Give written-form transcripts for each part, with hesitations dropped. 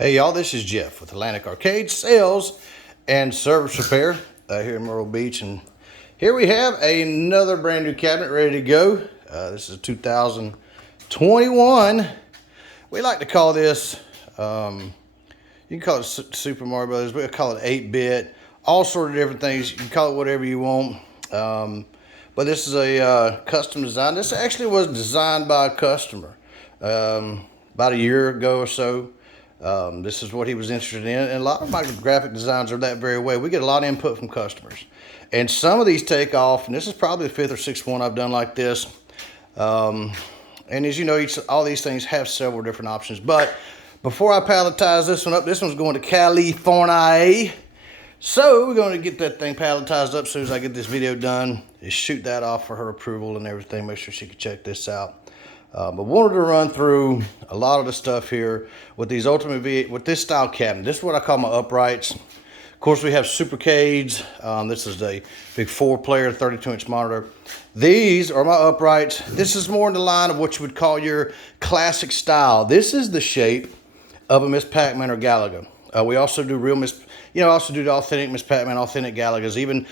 Hey y'all, this is Jeff with Atlantic Arcade Sales and Service Repair here in Myrtle Beach, and here we have another brand new cabinet ready to go. This is a 2021. We like to call this, you can call it Super Mario Brothers, we call it 8-bit, all sort of different things. You can call it whatever you want, but this is a custom design. This actually was designed by a customer about a year ago or so. This is what he was interested in, and a lot of my graphic designs are that very way. We get a lot of input from customers, and some of these take off, and this is probably the 5th or 6th one I've done like this. And as you know, all these things have several different options, but before I palletize this one up, this one's going to California. So we're going to get that thing palletized up as soon as I get this video done, just shoot that off for her approval and everything, make sure she can check this out. But wanted to run through a lot of the stuff here with these Ultimate V8, with this style cabinet. This is what I call my uprights. Of course, we have Supercades. This is a big 4-player 32-inch monitor. These are my uprights. This is more in the line of what you would call your classic style. This is the shape of a Miss Pac-Man or Galaga. We also do real Miss, also do the authentic Miss Pac-Man, authentic Galagas. Even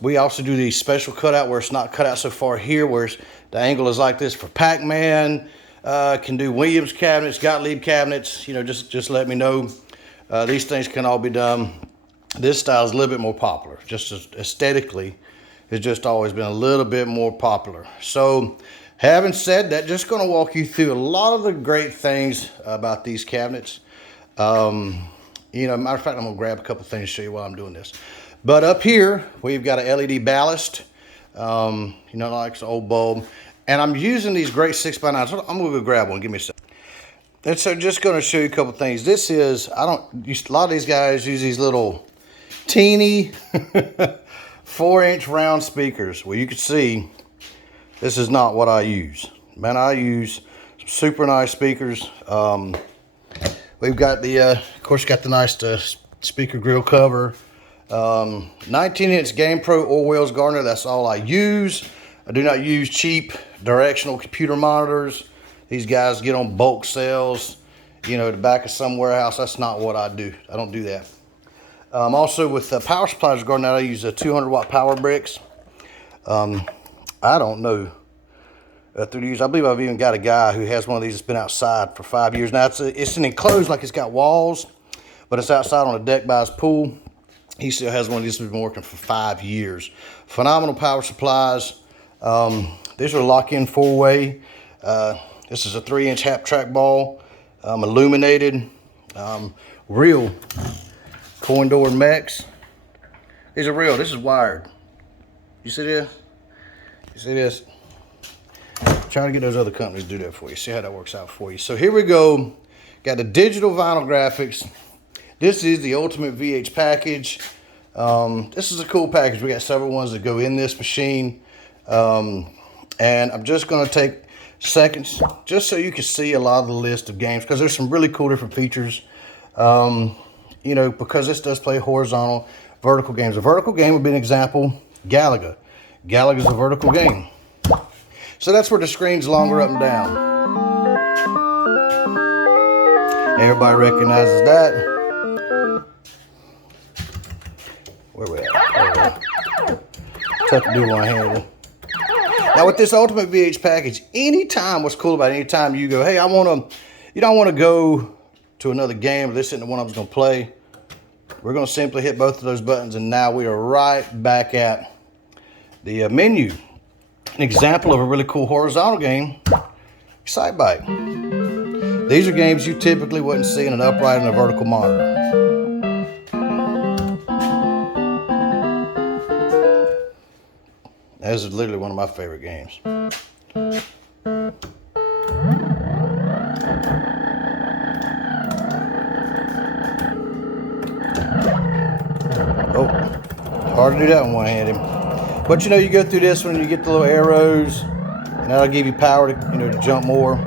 we also do the special cutout where it's not cut out so far here, where the angle is like this for Pac-Man. Can do Williams cabinets, Gottlieb cabinets. Just let me know. These things can all be done. This style is a little bit more popular. Just as aesthetically, it's just always been a little bit more popular. So, having said that, just going to walk you through a lot of the great things about these cabinets. Matter of fact, I'm going to grab a couple things to show you while I'm doing this. But up here, we've got an LED ballast, like it's an old bulb. And I'm using these great 6x9s. I'm going to go grab one. Give me a second. And so just going to show you a couple things. This is, a lot of these guys use these little teeny 4-inch round speakers. Well, you can see this is not what I use. Man, I use some super nice speakers. We've got the, of course, got the nice speaker grill cover. 19-inch Game Pro Orwell's Gardner. That's all I use. I do not use cheap directional computer monitors. These guys get on bulk sales, the back of some warehouse. That's not what I do. I don't do that. Also with the power supplies Gardner, I use a 200-watt power bricks. I don't know. Through the years, I believe I've even got a guy who has one of these that's been outside for 5 years now. It's an enclosed, like it's got walls, but it's outside on a deck by his pool. He still has one of these that's been working for 5 years. Phenomenal power supplies. These are lock-in 4-way. This is a 3-inch half track ball, illuminated, real coin door mechs. These are real. This is wired. You see this? You see this? Trying to get those other companies to do that for you. See how that works out for you. So here we go. Got the digital vinyl graphics. This is the Ultimate VH package. This is a cool package. We got several ones that go in this machine. And I'm just going to take seconds just so you can see a lot of the list of games, because there's some really cool different features. Because this does play horizontal, vertical games. A vertical game would be an example, Galaga. Galaga's a vertical game. So that's where the screen's longer up and down. Everybody recognizes that. Where we at? Tough to do one-handed. Now with this Ultimate VH package, what's cool about it, anytime you go, hey, I want to go to another game, or this isn't the one I was going to play, we're going to simply hit both of those buttons, and now we are right back at the menu. An example of a really cool horizontal game, Excitebike. These are games you typically wouldn't see in an upright and a vertical monitor. This is literally one of my favorite games. Oh, hard to do that one one-handed. But you go through this one and you get the little arrows, and that'll give you power to jump more.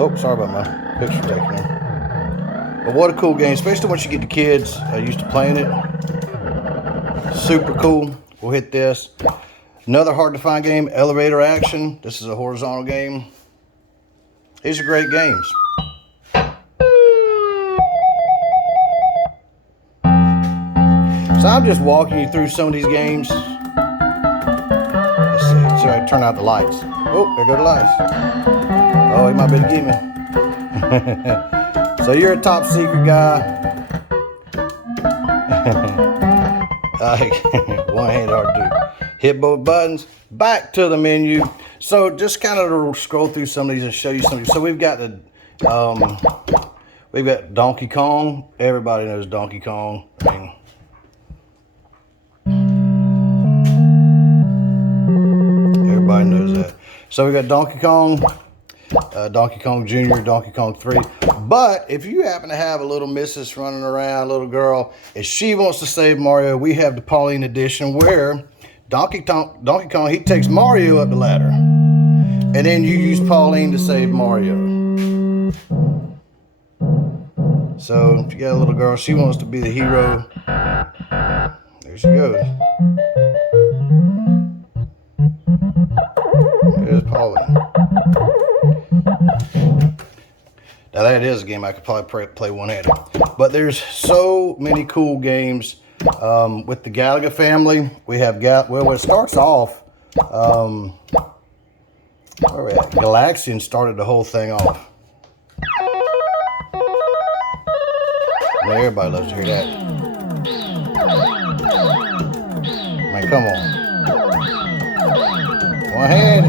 Oh, sorry about my picture taking there. But what a cool game, especially once you get the kids used to playing it. Super cool. We'll hit this. Another hard to find game, Elevator Action. This is a horizontal game. These are great games. So I'm just walking you through some of these games. Let's see. So I turn out the lights. Oh, there go the lights. Oh, he might be able to get me. So you're a top secret guy. One-handed hard to do. Hit both buttons. Back to the menu. So just kind of scroll through some of these and show you some of these. So we've got Donkey Kong. Everybody knows Donkey Kong. I mean, everybody knows that. So we got Donkey Kong, Donkey Kong Jr., Donkey Kong 3. But if you happen to have a little missus running around, a little girl, and she wants to save Mario, we have the Pauline edition where Donkey Kong, he takes Mario up the ladder. And then you use Pauline to save Mario. So if you got a little girl, she wants to be the hero. There she goes. There's Pauline. Now that is a game I could probably play one-handed. But there's so many cool games with the Galaga family. We have well, it starts off. Where are we at? Galaxian started the whole thing off. I mean, everybody loves to hear that. Man, come on. One hand.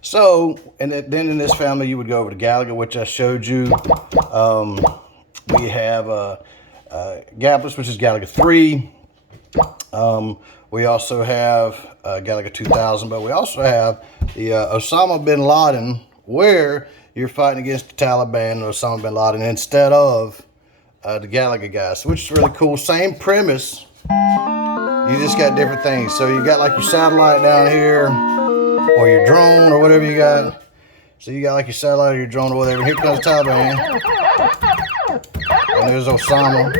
So, and then in this family, you would go over to Galaga, which I showed you. We have Gapless, which is Galaga 3. We also have Galaga 2000, but we also have the Osama bin Laden, where you're fighting against the Taliban and Osama bin Laden instead of the Galaga guys, which is really cool. Same premise. You just got different things. So you got like your satellite down here, or your drone, or whatever you got. So you got like your satellite or your drone or whatever. And here comes the Taliban. And there's Osama.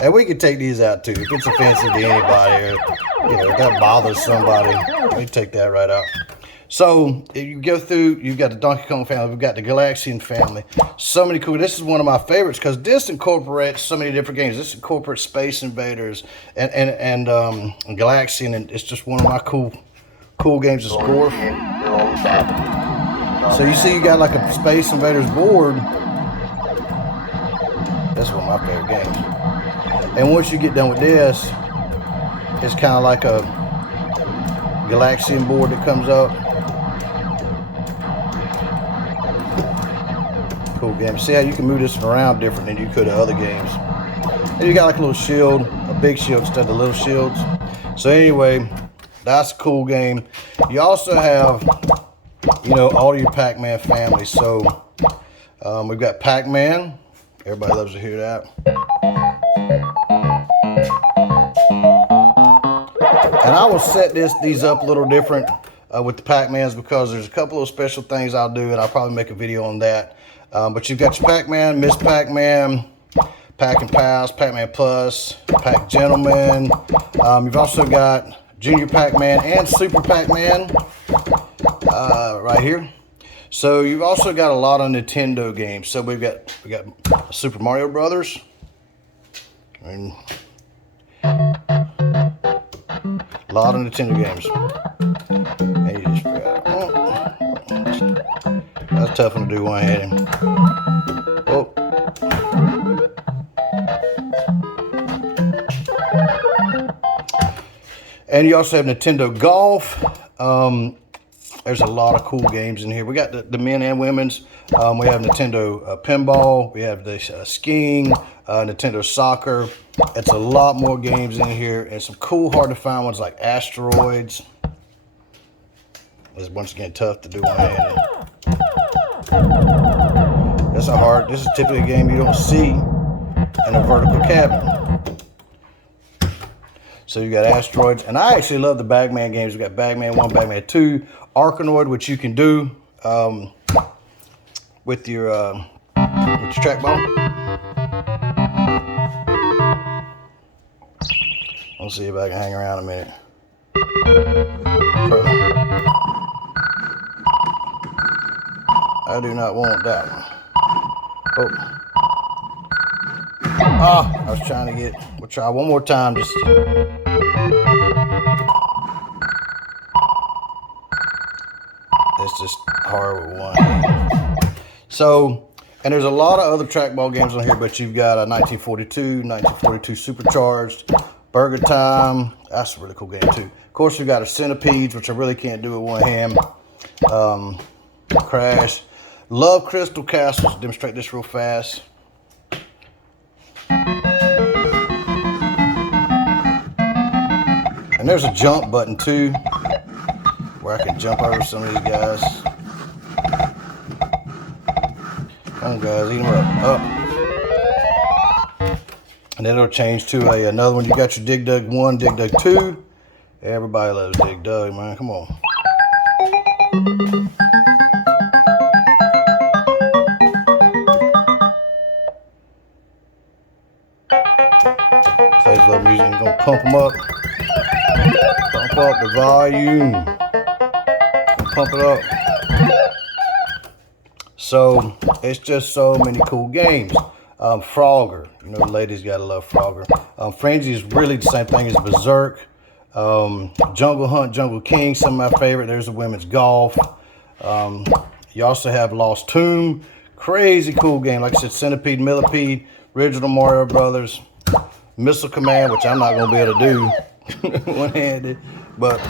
And we can take these out too. If it's offensive to anybody, or if that bothers somebody, we take that right out. So if you go through, you've got the Donkey Kong family, we've got the Galaxian family. So many cool. This is one of my favorites because this incorporates so many different games. This incorporates Space Invaders and Galaxian, and it's just one of my cool games. It's Gorf. So you see, you got like a Space Invaders board. That's one of my favorite games. And once you get done with this, it's kind of like a Galaxian board that comes up. Cool game. See how you can move this around different than you could in other games. And you got like a little shield, a big shield instead of little shields. So anyway, that's a cool game. You also have, all of your Pac-Man family. So we've got Pac-Man. Everybody loves to hear that. And I will set these up a little different with the Pac-Mans because there's a couple of special things I'll do, and I'll probably make a video on that. But you've got your Pac-Man, Miss Pac-Man, Pac and Pals, Pac-Man Plus, Pac Gentleman. You've also got Junior Pac-Man and Super Pac-Man right here. So you've also got a lot of Nintendo games. So we got Super Mario Brothers. And a lot of Nintendo games. And you just that's tough one to do one-handed. Oh. And you also have Nintendo Golf. There's a lot of cool games in here. We got the men and women's. We have Nintendo Pinball. We have the skiing, Nintendo Soccer. It's a lot more games in here, and some cool, hard to find ones like Asteroids. It's once again tough to do one-handed. This is typically a game you don't see in a vertical cabin. So you got Asteroids, and I actually love the Bagman games. We got Bagman 1, Bagman 2, Arkanoid, which you can do with your trackball. Let's see if I can hang around a minute. I do not want that one. Oh. Ah, I was trying to get, we'll try one more time. Just. It's just hard with one. So, and there's a lot of other trackball games on here, but you've got a 1942 Supercharged, Burger Time. That's a really cool game too. Of course, you've got a Centipedes, which I really can't do with one hand. Crash. Love Crystal Castles. Demonstrate this real fast. And there's a jump button too, where I can jump over some of these guys. Come on, guys, eat them up. And then it'll change to another one. You got your Dig Dug 1, Dig Dug 2. Everybody loves Dig Dug, man. Come on. Plays a little music. I'm gonna pump them up. Pump up the volume. Pump it up. So it's just so many cool games. Frogger, you know, the ladies gotta love Frogger. Frenzy is really the same thing as Berserk. Jungle Hunt, Jungle King, some of my favorite. There's the women's golf. You also have Lost Tomb, crazy cool game. Like I said, Centipede, Millipede, original Mario Brothers, Missile Command, which I'm not gonna be able to do one-handed, but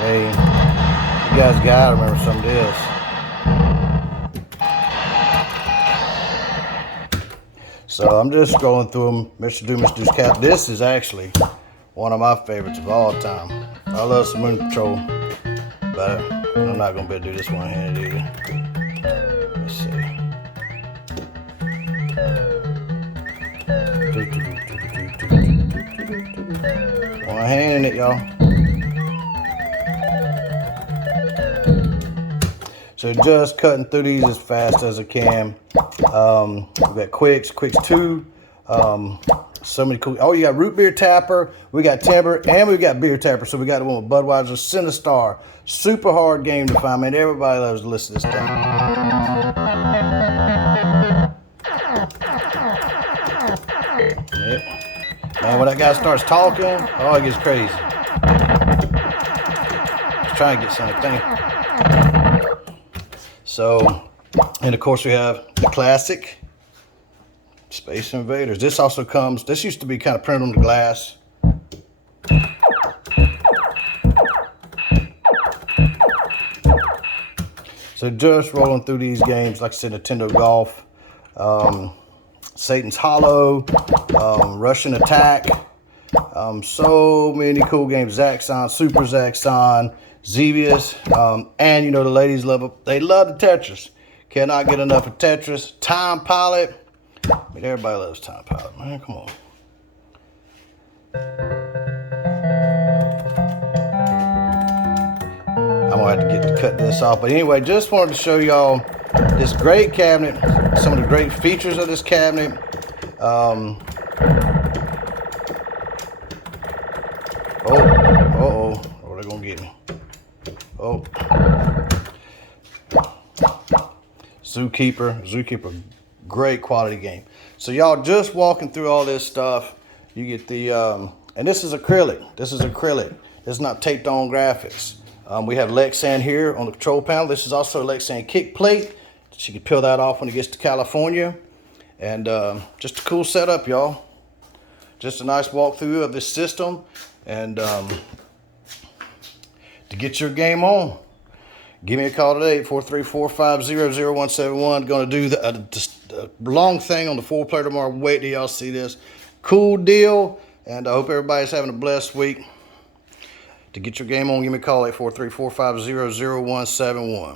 hey, you guys gotta remember some of this. So I'm just scrolling through them. Mr. Doo's Cap. This is actually one of my favorites of all time. I love some Moon Patrol, but I'm not gonna be able to do this one-handed either. Let's see. One hand in it, y'all. So just cutting through these as fast as I can. We got Quicks 2. So many cool. Oh, you got Root Beer Tapper. We got Timber, and we got Beer Tapper. So we got the one with Budweiser, Sinistar. Super hard game to find, man. Everybody loves to listen to this thing. Yep. Man, when that guy starts talking, oh, it gets crazy. Just trying to get something. So, and of course we have the classic Space Invaders. This also comes, this used to be kind of printed on the glass. So just rolling through these games, like I said, Nintendo Golf, Satan's Hollow, Russian Attack, so many cool games. Zaxxon, Super Zaxxon, Xevious, and you know the ladies love it. They love the Tetris. Cannot get enough of Tetris. Time Pilot. I mean, everybody loves Time Pilot, man. Come on. I'm gonna have to get to cut this off, but anyway, just wanted to show y'all this great cabinet. Some of the great features of this cabinet. Oh, they're gonna get me. Oh, Zookeeper, great quality game. So y'all just walking through all this stuff, you get the, and this is acrylic. This is not taped on graphics. We have Lexan here on the control panel. This is also a Lexan kick plate. So you can peel that off when it gets to California. And just a cool setup, y'all. Just a nice walkthrough of this system. And to get your game on, give me a call today, 434-500-0171. Going to do the long thing on the 4-player tomorrow. Wait till y'all see this. Cool deal. And I hope everybody's having a blessed week. To get your game on, give me a call at 434-500-0171.